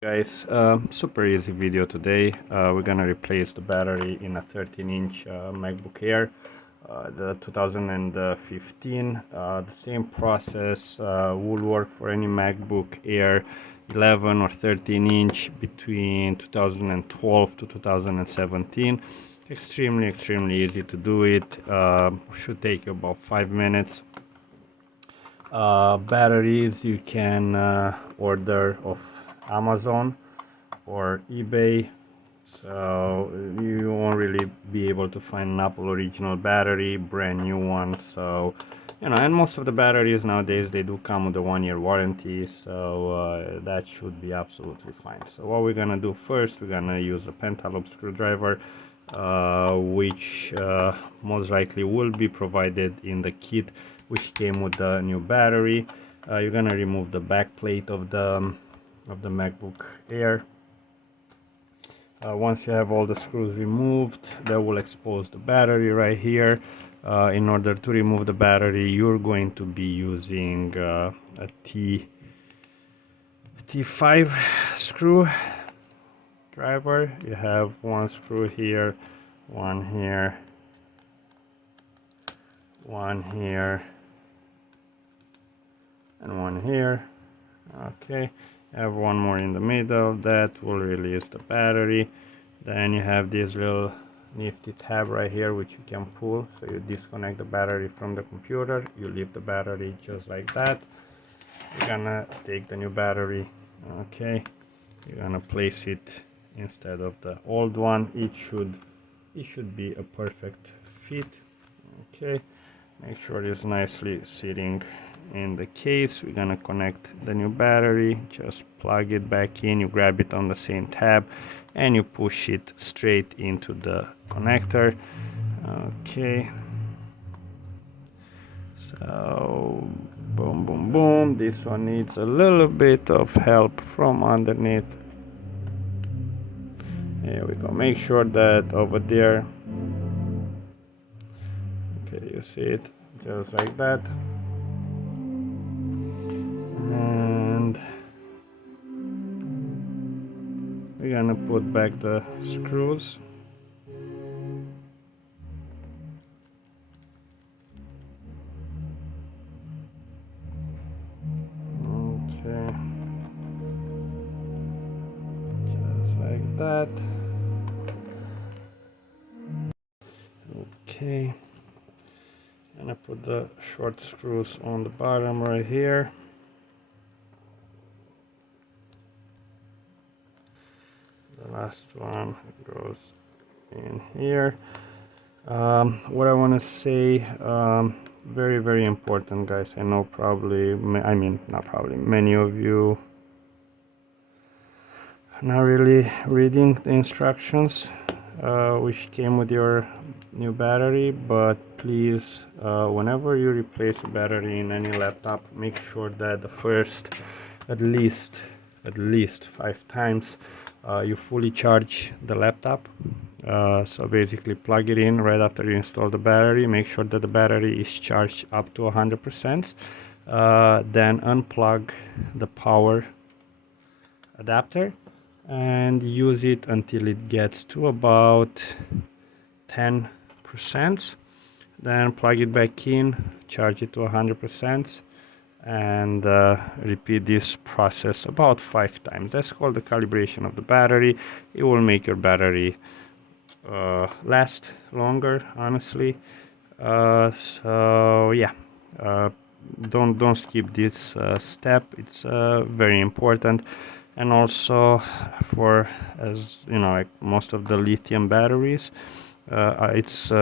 Guys, super easy video today. We're gonna replace the battery in a 13-inch MacBook Air, the 2015. The same process will work for any MacBook Air 11 or 13-inch between 2012 to 2017. Extremely easy to do it. Should take you about 5 minutes. Batteries you can order of Amazon or eBay, so you won't really be able to find an Apple original battery, brand new one. So and most of the batteries nowadays, they do come with a 1-year warranty, so that should be absolutely fine. So what we're gonna do first, we're gonna use a pentalobe screwdriver, which most likely will be provided in the kit which came with the new battery. You're gonna remove the back plate of the MacBook Air. Once you have all the screws removed, that will expose the battery right here. In order to remove the battery, you're going to be using a T5 screw driver. You have one screw here, one here, one here, and one here. Okay, I have one more in the middle. That will release the battery. Then you have this little nifty tab right here which you can pull, so you disconnect the battery from the computer, you leave the battery just like that. You're gonna take the new battery, okay, you're gonna place it instead of the old one. It should be a perfect fit. Okay, make sure it's nicely sitting in the case. We're gonna connect the new battery, just plug it back in, you grab it on the same tab and you push it straight into the connector. Okay, so boom, this one needs a little bit of help from underneath. Here we go. Make sure that over there, okay, you see it just like that. And we're gonna put back the screws. Okay, just like that. Okay, and I put the short screws on the bottom right here. The last one goes in here. What I want to say, very important, guys. I know probably, I mean not probably, many of you are not really reading the instructions which came with your new battery, but please, whenever you replace a battery in any laptop, make sure that the first at least 5 times you fully charge the laptop. So basically plug it in right after you install the battery, make sure that the battery is charged up to 100%. Then unplug the power adapter and use it until it gets to about 10%. Then plug it back in, charge it to 100%, and repeat this process about 5 times. That's called the calibration of the battery. It will make your battery last longer, honestly. So yeah, don't skip this step. It's very important. And also, for, as you know, like most of the lithium batteries, it's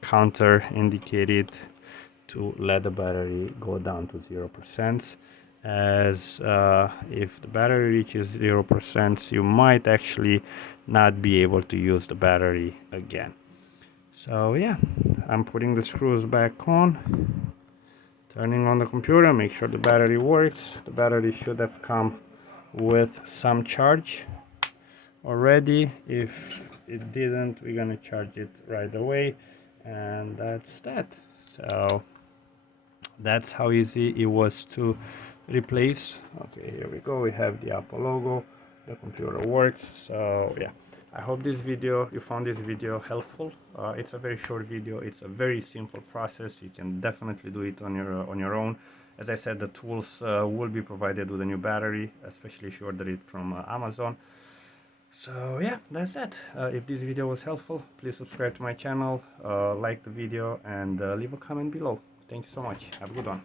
counter indicated to let the battery go down to 0%, as if the battery reaches 0%, you might actually not be able to use the battery again. So yeah, I'm putting the screws back on, turning on the computer, make sure the battery works. The battery should have come with some charge already. If it didn't, we're gonna charge it right away, and that's that. So that's how easy it was to replace. Okay, here we go. We have the Apple logo. the computer works. So yeah, I hope you found this video helpful. It's a very short video. It's a very simple process. You can definitely do it on your own. As I said, the tools will be provided with a new battery, especially if you order it from Amazon. So yeah, that's that. If this video was helpful, please subscribe to my channel, like the video, and leave a comment below. Thank you so much. Have a good one.